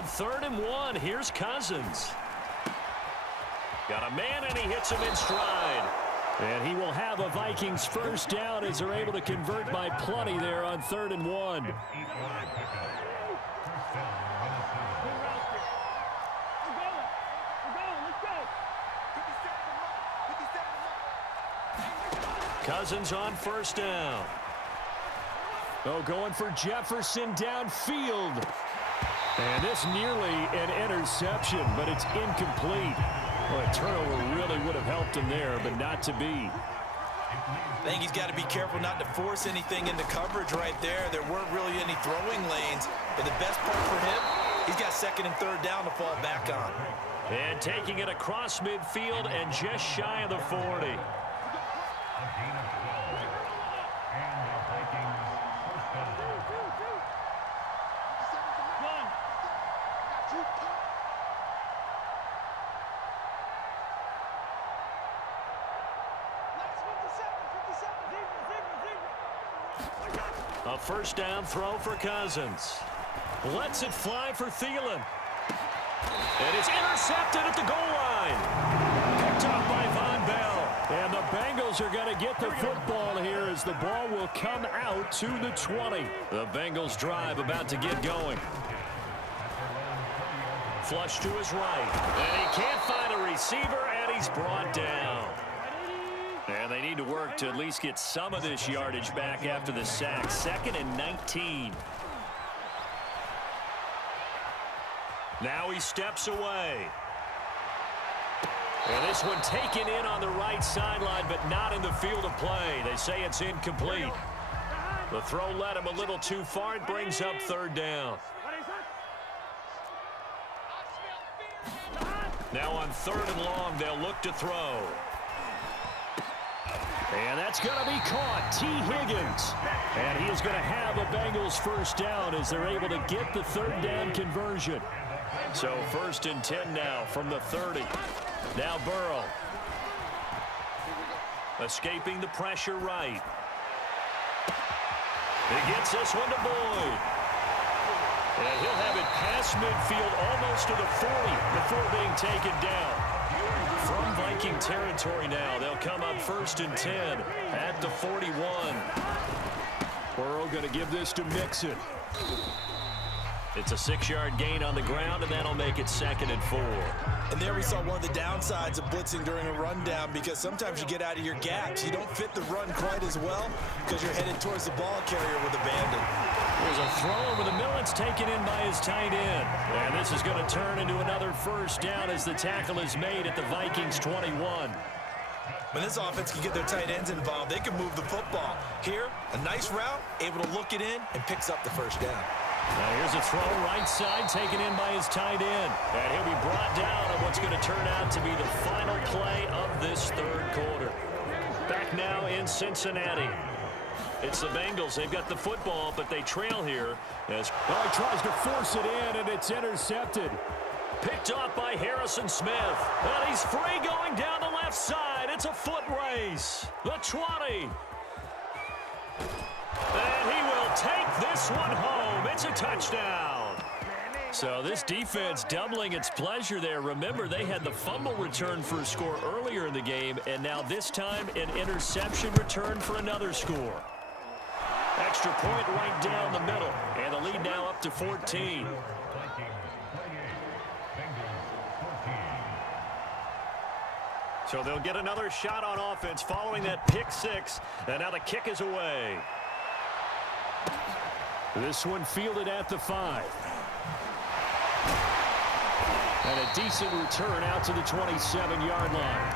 On 3rd and 1, here's Cousins. Got a man, and he hits him in stride. And he will have a Vikings first down as they're able to convert by plenty there on 3rd and 1. Cousins on first down. Oh, going for Jefferson downfield. And this nearly an interception, but it's incomplete. Well, a turnover really would have helped him there, but not to be. I think he's got to be careful not to force anything into coverage right there. There weren't really any throwing lanes, but the best part for him, he's got 2nd and 3rd down to fall back on. And taking it across midfield and just shy of the 40. A first down throw for Cousins. Lets it fly for Thielen. And it's intercepted at the goal line. Picked up by Von Bell. And the Bengals are going to get the football here as the ball will come out to the 20. The Bengals drive about to get going. Flush to his right. And he can't find a receiver, and he's brought down. And they need to work to at least get some of this yardage back after the sack. 2nd and 19. Now he steps away. And this one taken in on the right sideline, but not in the field of play. They say it's incomplete. The throw led him a little too far. It brings up 3rd down. Now on 3rd and long, they'll look to throw. And that's going to be caught. T. Higgins. And he is going to have a Bengals first down as they're able to get the 3rd down conversion. So 1st and 10 now from the 30. Now Burrow. Escaping the pressure right. He gets this one to Boyd. And he'll have it past midfield almost to the 40 before being taken down. From Viking territory now, they'll come up 1st and 10 at the 41. Burrow going to give this to Mixon. It's a 6-yard gain on the ground, and that'll make it 2nd and 4. And there we saw one of the downsides of blitzing during a rundown, because sometimes you get out of your gaps. You don't fit the run quite as well because you're headed towards the ball carrier with abandon. There's a throw over the middle. It's taken in by his tight end. And this is going to turn into another first down as the tackle is made at the Vikings 21. When this offense can get their tight ends involved, they can move the football. Here, a nice route, able to look it in, and picks up the first down. Now here's a throw right side taken in by his tight end. And he'll be brought down on what's going to turn out to be the final play of this 3rd quarter. Back now in Cincinnati. It's the Bengals. They've got the football, but they trail here. As he tries to force it in, and it's intercepted. Picked off by Harrison Smith. And he's free going down the left side. It's a foot race. The 20. And he will take this one home. It's a touchdown. So this defense doubling its pleasure there. Remember, they had the fumble return for a score earlier in the game, and now this time an interception return for another score. Extra point right down the middle, and the lead now up to 14. So they'll get another shot on offense following that pick 6, and now the kick is away. This one fielded at the 5. And a decent return out to the 27-yard line.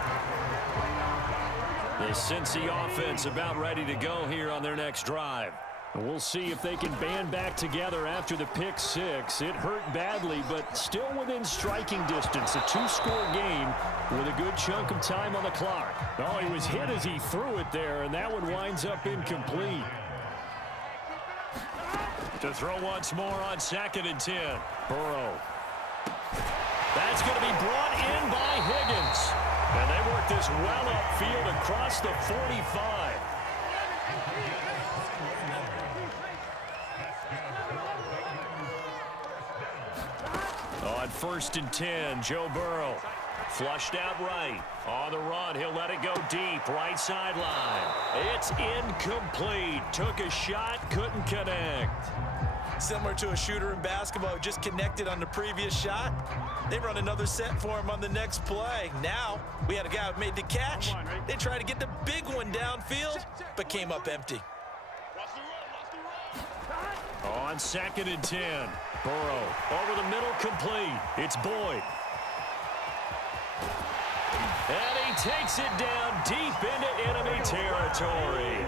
The Cincy offense about ready to go here on their next drive. And we'll see if they can band back together after the pick 6. It hurt badly, but still within striking distance. A 2-score game with a good chunk of time on the clock. Oh, he was hit as he threw it there, and that one winds up incomplete. To throw once more on 2nd and 10. Burrow. That's going to be brought in by Higgins. And they work this well upfield across the 45. On 1st and 10, Joe Burrow. Flushed out right. On the run, he'll let it go deep. Right sideline. It's incomplete. Took a shot, couldn't connect. Similar to a shooter in basketball who just connected on the previous shot. They run another set for him on the next play. Now, we had a guy who made the catch. They tried to get the big one downfield, but came up empty. On 2nd and 10, Burrow over the middle, complete. It's Boyd. And he takes it down deep into enemy territory.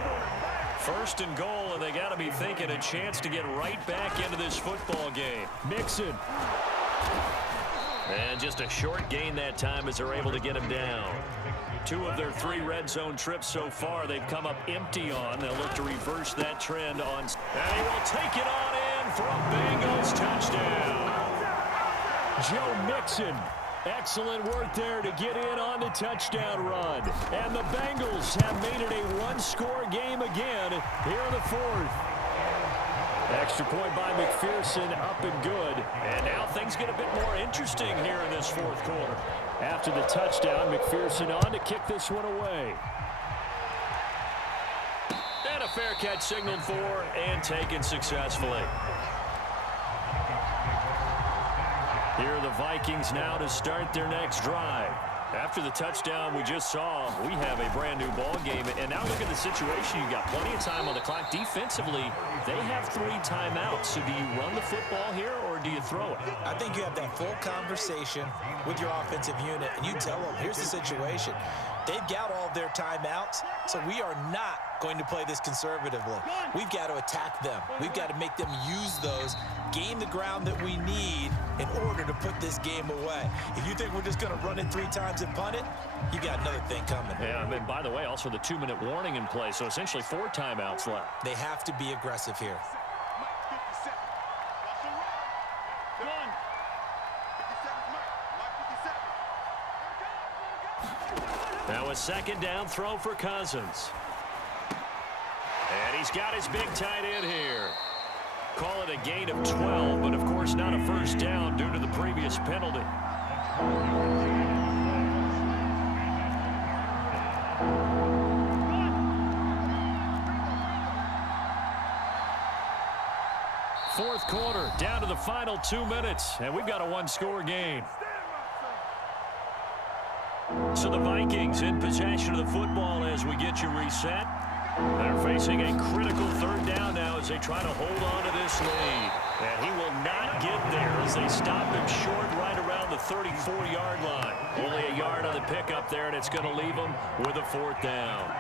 1st and goal, and they got to be thinking a chance to get right back into this football game. Mixon. And just a short gain that time as they're able to get him down. 2 of their 3 red zone trips so far they've come up empty on. They'll look to reverse that trend on. And he will take it on in for a Bengals touchdown. Joe Mixon. Excellent work there to get in on the touchdown run. And the Bengals have made it a one-score game again here in the 4th. Extra point by McPherson, up and good. And now things get a bit more interesting here in this 4th quarter. After the touchdown, McPherson on to kick this one away. And a fair catch signaled for and taken successfully. Here are the Vikings now to start their next drive. After the touchdown we just saw, we have a brand new ball game. And now look at the situation. You got plenty of time on the clock. Defensively, they have 3 timeouts. So do you run the football here or do you throw it? I think you have that full conversation with your offensive unit, and you tell them, here's the situation. They've got all of their timeouts, so we are not going to play this conservatively. We've got to attack them. We've got to make them use those, gain the ground that we need in order to put this game away. If you think we're just going to run it 3 times and punt it, you got another thing coming. Yeah, and by the way, also the 2-minute warning in play, so essentially 4 timeouts left. They have to be aggressive here. Now a 2nd down throw for Cousins. And he's got his big tight end here. Call it a gain of 12, but of course not a 1st down due to the previous penalty. Fourth quarter, down to the final 2 minutes, and we've got a 1-score game. So the Vikings in possession of the football as we get you reset. They're facing a critical 3rd down now as they try to hold on to this lead. And he will not get there as they stop him short right around the 34-yard line. Only a yard on the pickup there, and it's going to leave him with a 4th down.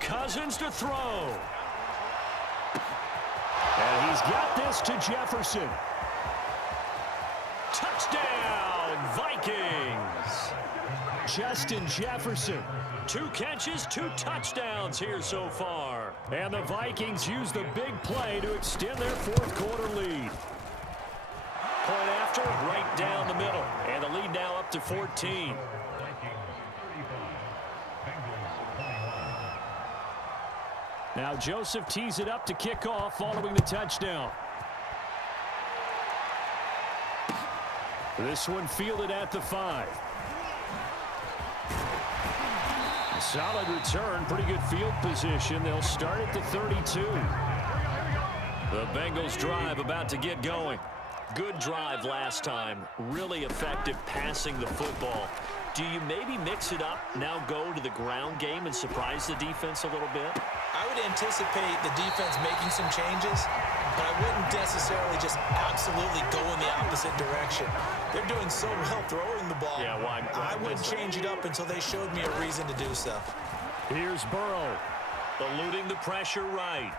Cousins to throw. And he's got this to Jefferson. Touchdown, Vikings. Justin Jefferson. 2 catches, 2 touchdowns here so far. And the Vikings use the big play to extend their 4th quarter lead. Point after, right down the middle. And the lead now up to 14. Now Joseph tees it up to kick off following the touchdown. This one fielded at the 5. Solid return, pretty good field position. They'll start at the 32. The Bengals drive about to get going. Good drive last time. Really effective passing the football. Do you maybe mix it up, now go to the ground game and surprise the defense a little bit? I would anticipate the defense making some changes, but I wouldn't necessarily just absolutely go in the opposite direction. They're doing so well throwing the ball. Yeah, why? I wouldn't change it up until they showed me a reason to do so. Here's Burrow, eluding the pressure right.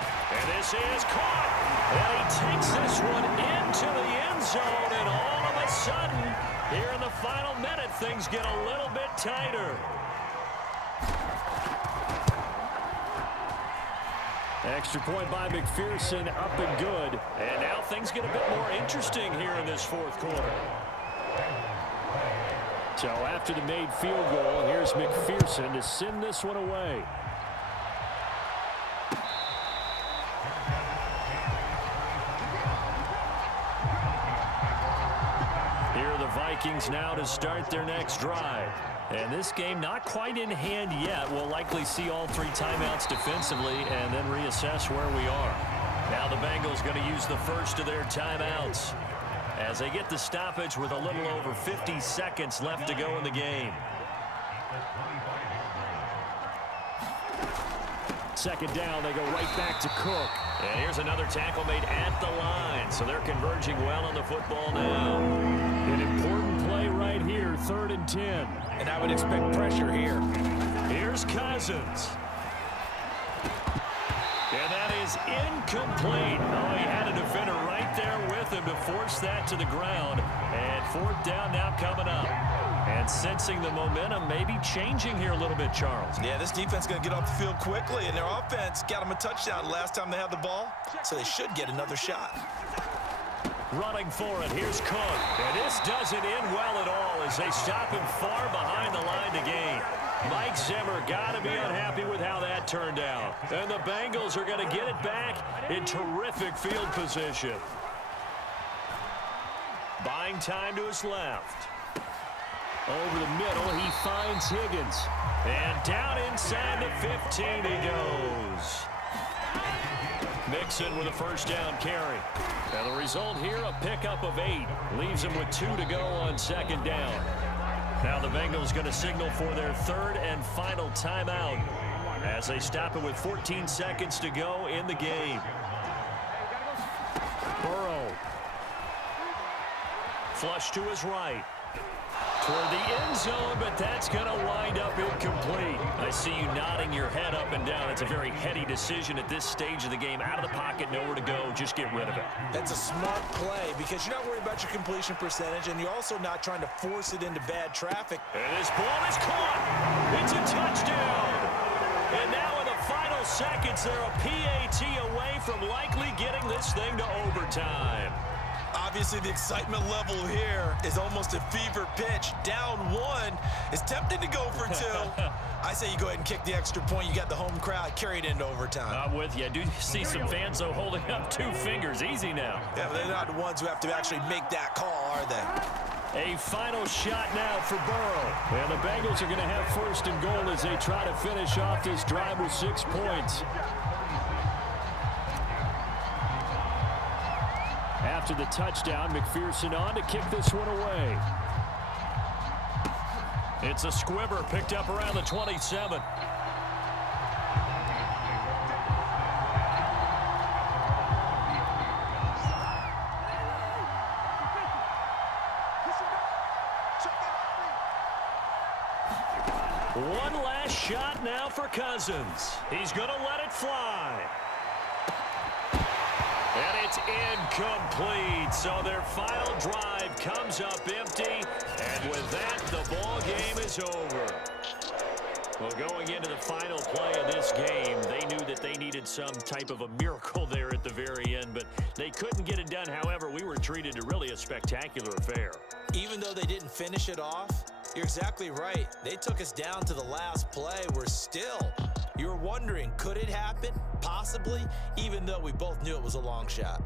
And this is caught. And he takes this one into the end zone. And all of a sudden, here in the final minute, things get a little bit tighter. Extra point by McPherson, up and good. And now things get a bit more interesting here in this fourth quarter. So after the made field goal, here's McPherson to send this one away. Here are the Vikings now to start their next drive. And this game not quite in hand yet. We'll likely see all three timeouts defensively and then reassess where we are. Now the Bengals going to use the first of their timeouts as they get the stoppage with a little over 50 seconds left to go in the game. Second down, they go right back to Cook. And here's another tackle made at the line. So they're converging well on the football now. An important play right here, 3rd and 10. And I would expect pressure here. Here's Cousins. And that is incomplete. Oh, he had a defender right there with him to force that to the ground. And 4th down now coming up. And sensing the momentum maybe changing here a little bit, Charles. Yeah, this defense is going to get off the field quickly, and their offense got them a touchdown last time they had the ball, so they should get another shot. Running for it, here's Cook. And this doesn't end well at all as they stop him far behind the line to gain. Mike Zimmer got to be unhappy with how that turned out. And the Bengals are going to get it back in terrific field position. Buying time to his left. Over the middle, he finds Higgins. And down inside the 15 he goes. Mixon with a first down carry. And the result here, a pickup of 8. Leaves him with 2 to go on second down. Now the Bengals going to signal for their 3rd and final timeout as they stop it with 14 seconds to go in the game. Burrow. Flush to his right. Toward the end zone, but that's going to wind up incomplete. I see you nodding your head up and down. It's a very heady decision at this stage of the game. Out of the pocket, nowhere to go. Just get rid of it. That's a smart play because you're not worried about your completion percentage, and you're also not trying to force it into bad traffic. And this ball is caught. It's a touchdown. And now in the final seconds, they're a PAT away from likely getting this thing to overtime. Obviously, the excitement level here is almost a fever pitch. Down 1. It's tempting to go for 2. I say you go ahead and kick the extra point. You got the home crowd, carry it into overtime. I'm with you. I do see some fans, though, holding up 2 fingers. Easy now. Yeah, but they're not the ones who have to actually make that call, are they? A final shot now for Burrow. And the Bengals are going to have 1st and goal as they try to finish off this drive with 6 points. After the touchdown, McPherson on to kick this one away. It's a squibber picked up around the 27. One last shot now for Cousins. He's going to let it fly. And it's incomplete. So their final drive comes up empty. And with that, the ball game is over. Well, going into the final play of this game, they knew that they needed some type of a miracle there at the very end, but they couldn't get it done. However, we were treated to really a spectacular affair. Even though they didn't finish it off, you're exactly right. They took us down to the last play. We're still, you were wondering, could it happen? Possibly, even though we both knew it was a long shot.